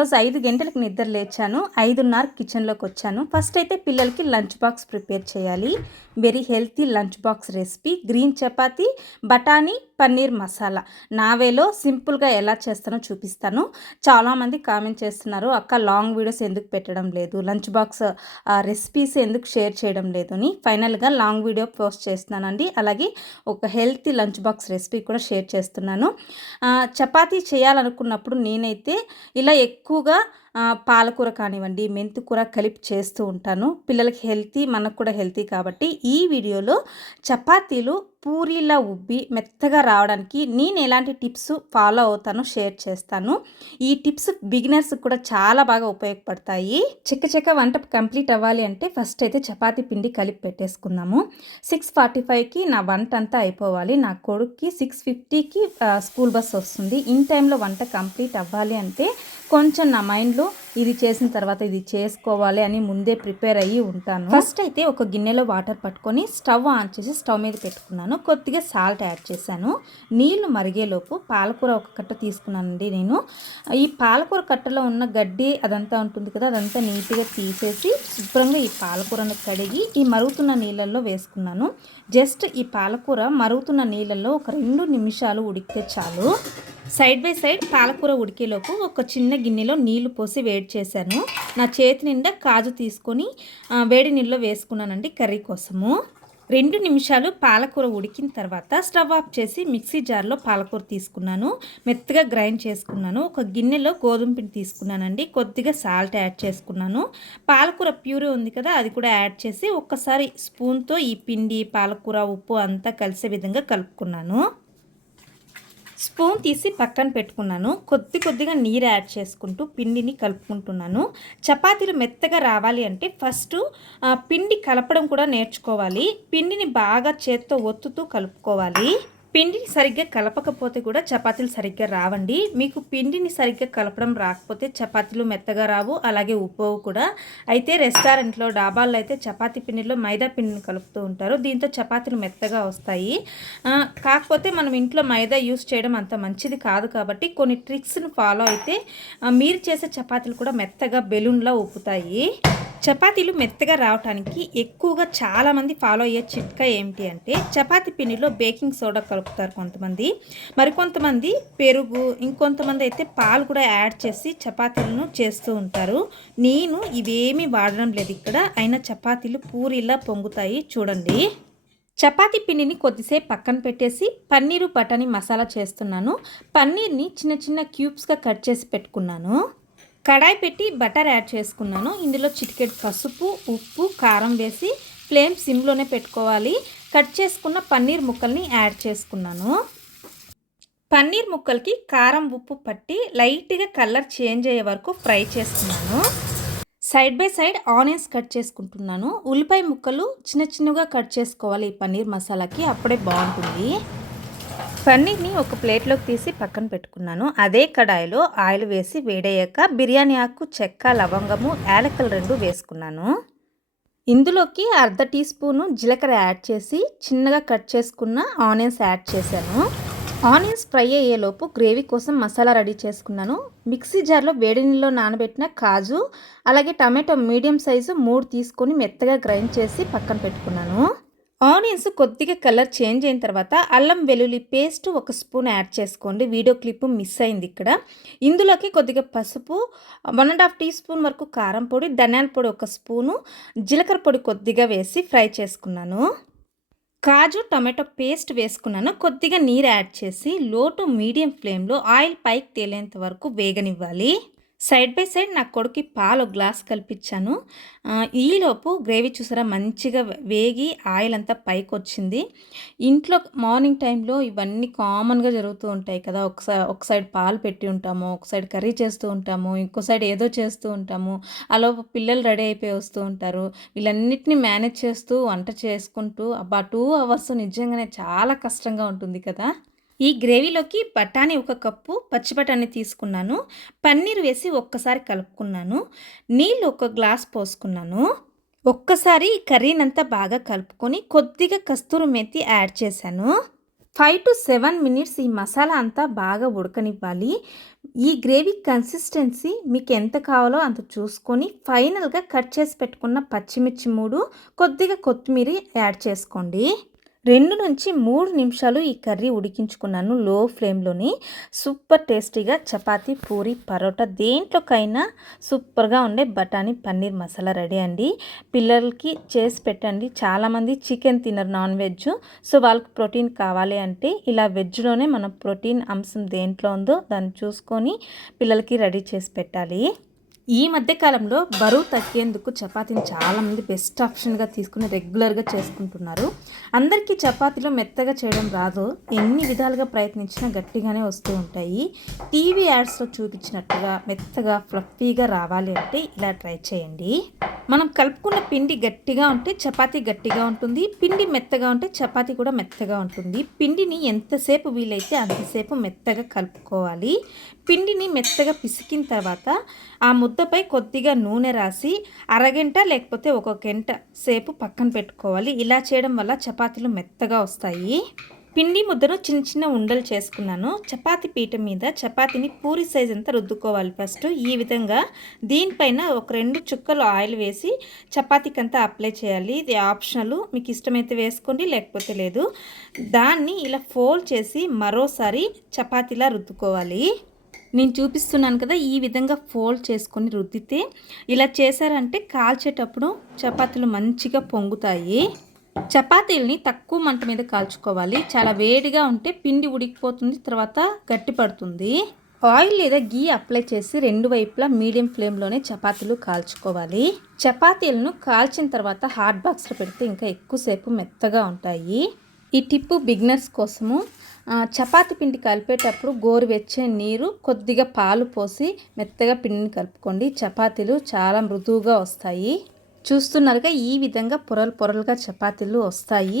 ఈరోజు 5 గంటలకు నిద్ర లేచాను. 5:30 కిచెన్లోకి వచ్చాను. ఫస్ట్ అయితే పిల్లలకి లంచ్ బాక్స్ ప్రిపేర్ చేయాలి. Very healthy lunch box recipe green chapati, బఠానీ, పన్నీర్ మసాలా. నా వేలో సింపుల్గా ఎలా చేస్తానో చూపిస్తాను. చాలామంది కామెంట్ చేస్తున్నారు, అక్క లాంగ్ వీడియోస్ ఎందుకు పెట్టడం లేదు, లంచ్ బాక్స్ రెసిపీస్ ఎందుకు షేర్ చేయడం లేదు అని. ఫైనల్గా లాంగ్ వీడియో పోస్ట్ చేస్తున్నానండి. అలాగే ఒక హెల్తీ లంచ్ బాక్స్ రెసిపీ కూడా షేర్ చేస్తున్నాను. చపాతీ చేయాలనుకున్నప్పుడు నేనైతే ఇలా ఎక్కువగా పాలకూర కానివ్వండి, మెంతికూర కలిపి చేస్తూ ఉంటాను. పిల్లలకి హెల్తీ, మనకు కూడా హెల్తీ కాబట్టి. ఈ వీడియోలో చపాతీలు పూరీలా ఉబ్బి మెత్తగా రావడానికి నేను ఎలాంటి టిప్స్ ఫాలో అవుతానో షేర్ చేస్తాను. ఈ టిప్స్ బిగినర్స్ కూడా చాలా బాగా ఉపయోగపడతాయి. చెక్క వంట కంప్లీట్ అవ్వాలి అంటే ఫస్ట్ అయితే చపాతీ పిండి కలిపి పెట్టేసుకుందాము. 6:45కి నా వంట అంతా అయిపోవాలి. నా కొడుక్కి 6:50కి స్కూల్ బస్ వస్తుంది. ఇన్ టైంలో వంట కంప్లీట్ అవ్వాలి అంటే కొంచెం నా మైండ్లో ఇది చేసిన తర్వాత ఇది చేసుకోవాలి అని ముందే ప్రిపేర్ అయ్యి ఉంటాను. ఫస్ట్ అయితే ఒక గిన్నెలో వాటర్ పట్టుకొని స్టవ్ ఆన్ చేసి స్టవ్ మీద పెట్టుకున్నాను. కొద్దిగా సాల్ట్ యాడ్ చేశాను. నీళ్లు మరిగేలోపు పాలకూర ఒక కట్ట తీసుకున్నానండి నేను. ఈ పాలకూర కట్టలో ఉన్న గడ్డి అదంతా ఉంటుంది కదా, అదంతా నీట్గా తీసేసి శుభ్రంగా ఈ పాలకూరను కడిగి ఈ మరుగుతున్న నీళ్ళల్లో వేసుకున్నాను. జస్ట్ ఈ పాలకూర మరుగుతున్న నీళ్ళల్లో ఒక 2 నిమిషాలు ఉడికితే చాలు. సైడ్ బై సైడ్ పాలకూర ఉడికేలోపు ఒక చిన్న గిన్నెలో నీళ్లు పోసి వేడి చేశాను. నా చేతి నిండా కాజు తీసుకొని వేడి నీళ్ళలో వేసుకున్నానండి కర్రీ కోసము. 2 నిమిషాలు పాలకూర ఉడికిన తర్వాత స్టవ్ ఆఫ్ చేసి మిక్సీ జార్లో పాలకూర తీసుకున్నాను. మెత్తగా గ్రైండ్ చేసుకున్నాను. ఒక గిన్నెలో గోధుమ పిండి తీసుకున్నానండి. కొద్దిగా సాల్ట్ యాడ్ చేసుకున్నాను. పాలకూర ప్యూరీ ఉంది కదా, అది కూడా యాడ్ చేసి ఒక్కసారి స్పూన్తో ఈ పిండి, పాలకూర, ఉప్పు అంతా కలిసే విధంగా కలుపుకున్నాను. స్పూన్ తీసి పక్కన పెట్టుకున్నాను. కొద్దిగా నీరు యాడ్ చేసుకుంటూ పిండిని కలుపుకుంటున్నాను. చపాతీలు మెత్తగా రావాలి అంటే ఫస్ట్ పిండి కలపడం కూడా నేర్చుకోవాలి. పిండిని బాగా చేత్తో ఒత్తుతూ కలుపుకోవాలి. పిండిని సరిగ్గా కలపకపోతే కూడా చపాతీలు సరిగ్గా రావండి. మీకు పిండిని సరిగ్గా కలపడం రాకపోతే చపాతీలు మెత్తగా రావు, అలాగే ఉబ్బవు కూడా. అయితే రెస్టారెంట్లో, డాబాల్లో అయితే చపాతీ పిండిలో మైదా పిండిని కలుపుతూ ఉంటారు. దీంతో చపాతీలు మెత్తగా వస్తాయి. కాకపోతే మనం ఇంట్లో మైదా యూస్ చేయడం అంత మంచిది కాదు కాబట్టి కొన్ని ట్రిక్స్ని ఫాలో అయితే మీరు చేసే చపాతీలు కూడా మెత్తగా బెలూన్లా ఉప్పుతాయి. చపాతీలు మెత్తగా రావడానికి ఎక్కువగా చాలామంది ఫాలో అయ్యే చిట్కా ఏమిటి అంటే చపాతీ పిండిలో బేకింగ్ సోడా కలుపుతారు కొంతమంది, మరికొంతమంది పెరుగు, ఇంకొంతమంది అయితే పాలు కూడా యాడ్ చేసి చపాతీలను చేస్తూ ఉంటారు. నేను ఇవేమీ వాడడం లేదు ఇక్కడ. అయినా చపాతీలు పూరిలా పొంగుతాయి చూడండి. చపాతీ పిండిని కొద్దిసేపు పక్కన పెట్టేసి పన్నీరు, బఠానీ మసాలా చేస్తున్నాను. పన్నీర్ని చిన్న క్యూబ్స్గా కట్ చేసి పెట్టుకున్నాను. కడాయి పెట్టి బటర్ యాడ్ చేసుకున్నాను. ఇందులో చిటికెడు పసుపు, ఉప్పు, కారం వేసి ఫ్లేమ్ సిమ్లోనే పెట్టుకోవాలి. కట్ చేసుకున్న పన్నీర్ ముక్కల్ని యాడ్ చేసుకున్నాను. పన్నీర్ ముక్కలకి కారం, ఉప్పు పట్టి లైట్గా కలర్ చేంజ్ అయ్యే వరకు ఫ్రై చేసుకున్నాను. Side by side onions cut చేసుకుంటున్నాను. ఉల్లిపాయ ముక్కలు చిన్నగా కట్ చేసుకోవాలి ఈ పన్నీర్ మసాలాకి, అప్పుడే బాగుంటుంది. పన్నీర్ని ఒక ప్లేట్లోకి తీసి పక్కన పెట్టుకున్నాను. అదే కడాయిలో ఆయిల్ వేసి వేడయ్యాక బిర్యానీ ఆకు, చెక్క, లవంగము, యాలకులు 2 వేసుకున్నాను. ఇందులోకి 1/2 టీ స్పూను జీలకర్ర యాడ్ చేసి చిన్నగా కట్ చేసుకున్న ఆనియన్స్ యాడ్ చేశాను. ఆనియన్స్ ఫ్రై అయ్యేలోపు గ్రేవీ కోసం మసాలా రెడీ చేసుకున్నాను. మిక్సీ జార్లో వేడి నీళ్ళలో నానబెట్టిన కాజు, అలాగే టమాటో మీడియం సైజు 3 తీసుకొని మెత్తగా గ్రైండ్ చేసి పక్కన పెట్టుకున్నాను. ఆనియన్స్ కొద్దిగా కలర్ చేంజ్ అయిన తర్వాత అల్లం వెల్లుల్లి పేస్ట్ 1 స్పూన్ యాడ్ చేసుకోండి. వీడియో క్లిప్ మిస్ అయింది ఇక్కడ. ఇందులోకి కొద్దిగా పసుపు, 1.5 టీ స్పూన్ వరకు కారం పొడి, ధనియాల పొడి 1 స్పూను, జీలకర్ర పొడి కొద్దిగా వేసి ఫ్రై చేసుకున్నాను. కాజు, టమాటో పేస్ట్ వేసుకున్నాను. కొద్దిగా నీరు యాడ్ చేసి లో టు మీడియం ఫ్లేమ్లో ఆయిల్ పైకి తేలేంత వరకు వేగనివ్వాలి. సైడ్ బై సైడ్ నా కొడుకు పాలు 1 గ్లాస్ కలిపించాను. ఈలోపు గ్రేవీ చూసారా మంచిగా వేగి ఆయిల్ అంతా పైకి వచ్చింది. ఇంట్లో మార్నింగ్ టైంలో ఇవన్నీ కామన్గా జరుగుతూ ఉంటాయి కదా. ఒక సైడ్ పాలు పెట్టి ఉంటాము, ఒక సైడ్ కర్రీ చేస్తూ ఉంటాము, ఇంకో సైడ్ ఏదో చేస్తూ ఉంటాము. అలా పిల్లలు రెడీ అయిపోయి వస్తూ ఉంటారు. వీళ్ళన్నిటిని మేనేజ్ చేస్తూ వంట చేసుకుంటూ 2 అవర్స్ నిజంగానే చాలా కష్టంగా ఉంటుంది కదా. ఈ గ్రేవీలోకి బఠానీ 1 కప్పు, పచ్చి బఠానీ తీసుకున్నాను. పన్నీర్ వేసి ఒక్కసారి కలుపుకున్నాను. నీళ్ళు 1 గ్లాస్ పోసుకున్నాను. ఒక్కసారి కర్రీనంతా బాగా కలుపుకొని కొద్దిగా కస్తూరి మేతి యాడ్ చేశాను. 5 to 7 మినిట్స్ ఈ మసాలా అంతా బాగా ఉడకనివ్వాలి. ఈ గ్రేవీ కన్సిస్టెన్సీ మీకు ఎంత కావాలో అంత చూసుకొని ఫైనల్‌గా కట్ చేసి పెట్టుకున్న పచ్చిమిర్చి 3, కొద్దిగా కొత్తిమీర యాడ్ చేసుకోండి. 2-3 నిమిషాలు ఈ కర్రీ ఉడికించుకున్నాను లో ఫ్లేమ్‌లోని. సూపర్ టేస్టీగా చపాతీ, పూరి, పరోటా దేంట్లోకైనా సూపర్‌గా ఉండే బఠానీ పన్నీర్ మసాలా రెడీ అండి. పిల్లలకి చేసి పెట్టండి. చాలామంది చికెన్ తినరు నాన్ వెజ్. సో వాళ్ళకి ప్రోటీన్ కావాలి అంటే ఇలా వెజ్‌లోనే మనం ప్రోటీన్ అంశం దేంట్లో ఉందో దాన్ని చూసుకొని పిల్లలకి రెడీ చేసి పెట్టాలి. ఈ మధ్య కాలంలో బరువు తగ్గేందుకు చపాతీని చాలామంది బెస్ట్ ఆప్షన్గా తీసుకుని రెగ్యులర్గా చేసుకుంటున్నారు. అందరికీ చపాతీలో మెత్తగా చేయడం రాదు. ఎన్ని విధాలుగా ప్రయత్నించినా గట్టిగానే వస్తూ ఉంటాయి. టీవీ యాడ్స్లో చూపించినట్టుగా మెత్తగా ఫ్లఫీగా రావాలి అంటే ఇలా ట్రై చేయండి. మనం కలుపుకున్న పిండి గట్టిగా ఉంటే చపాతీ గట్టిగా ఉంటుంది. పిండి మెత్తగా ఉంటే చపాతీ కూడా మెత్తగా ఉంటుంది. పిండిని ఎంతసేపు వీలైతే అంతసేపు మెత్తగా కలుపుకోవాలి. పిండిని మెత్తగా పిసికిన తర్వాత ఆ ముద్దపై కొద్దిగా నూనె రాసి అరగంట లేకపోతే 1 గంట సేపు పక్కన పెట్టుకోవాలి. ఇలా చేయడం వల్ల చపాతీలు మెత్తగా వస్తాయి. పిండి ముద్దను చిన్న చిన్న ఉండలు చేసుకున్నాను. చపాతీ పీట మీద చపాతీని పూరి సైజ్ అంతా రుద్దుకోవాలి. ఫస్ట్ ఈ విధంగా దీనిపైన ఒక 2 చుక్కలు ఆయిల్ వేసి చపాతీకంతా అప్లై చేయాలి. ఇది ఆప్షనల్, మీకు ఇష్టమైతే వేసుకోండి లేకపోతే లేదు. దాన్ని ఇలా ఫోల్డ్ చేసి మరోసారి చపాతీలా రుద్దుకోవాలి. నేను చూపిస్తున్నాను కదా, ఈ విధంగా ఫోల్డ్ చేసుకొని రుద్దితే ఇలా చేశారంటే కాల్చేటప్పుడు చపాతీలు మంచిగా పొంగుతాయి. చపాతీలని తక్కువ మంట మీద కాల్చుకోవాలి. చాలా వేడిగా ఉంటే పిండి ఉడికిపోతుంది, తర్వాత గట్టి పడుతుంది. ఆయిల్ లేదా గీ అప్లై చేసి 2 వైపులా మీడియం ఫ్లేమ్లోనే చపాతీలు కాల్చుకోవాలి. చపాతీలను కాల్చిన తర్వాత హాట్ బాక్స్లో పెడితే ఇంకా ఎక్కువసేపు మెత్తగా ఉంటాయి. ఈ టిప్పు బిగినర్స్ కోసము. చపాతీ పిండి కలిపేటప్పుడు గోరువెచ్చని నీరు, కొద్దిగా పాలు పోసి మెత్తగా పిండిని కలుపుకోండి. చపాతీలు చాలా మృదువుగా వస్తాయి. చూస్తున్నారుగా, ఈ విధంగా పొరలు పొరలుగా చపాతీలు వస్తాయి.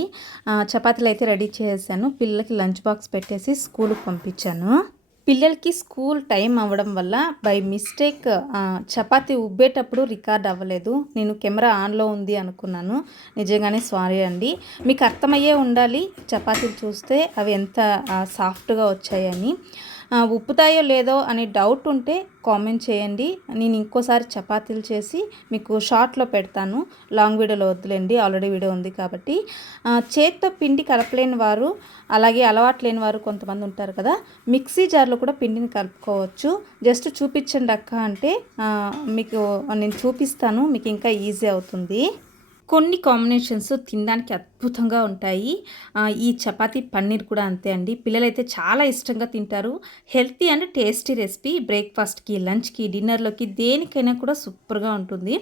చపాతీలు అయితే రెడీ చేశాను. పిల్లలకి లంచ్ బాక్స్ పెట్టేసి స్కూల్కి పంపించాను. పిల్లలకి స్కూల్ టైం అవ్వడం వల్ల బై మిస్టేక్ చపాతీ ఉబ్బేటప్పుడు రికార్డ్ అవ్వలేదు. నేను కెమెరా ఆన్లో ఉంది అనుకున్నాను. నిజంగానే సారీ అండి. మీకు అర్థమయ్యే ఉండాలి చపాతీలు చూస్తే అవి ఎంత సాఫ్ట్గా వచ్చాయని. ఉప్పుతాయో లేదో అనే డౌట్ ఉంటే కామెంట్ చేయండి. నేను ఇంకోసారి చపాతీలు చేసి మీకు షార్ట్లో పెడతాను. లాంగ్ వీడియోలో వద్దులేండి, ఆల్రెడీ వీడియో ఉంది కాబట్టి. చేత్తో పిండి కలపలేని వారు, అలాగే అలవాటు లేని వారు కొంతమంది ఉంటారు కదా, మిక్సీ జార్లో కూడా పిండిని కలుపుకోవచ్చు. జస్ట్ చూపించండి అక్క అంటే మీకు నేను చూపిస్తాను, మీకు ఇంకా ఈజీ అవుతుంది. కొన్ని కాంబినేషన్స్ తినడానికి అద్భుతంగా ఉంటాయి. ఈ చపాతీ పన్నీర్ కూడా అంతే అండి. పిల్లలైతే చాలా ఇష్టంగా తింటారు. Healthy and tasty recipe. బ్రేక్ఫాస్ట్కి, లంచ్కి, డిన్నర్లోకి దేనికైనా కూడా సూపర్గా ఉంటుంది.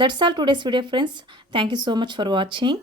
That's all today's video friends. Thank you so much for watching.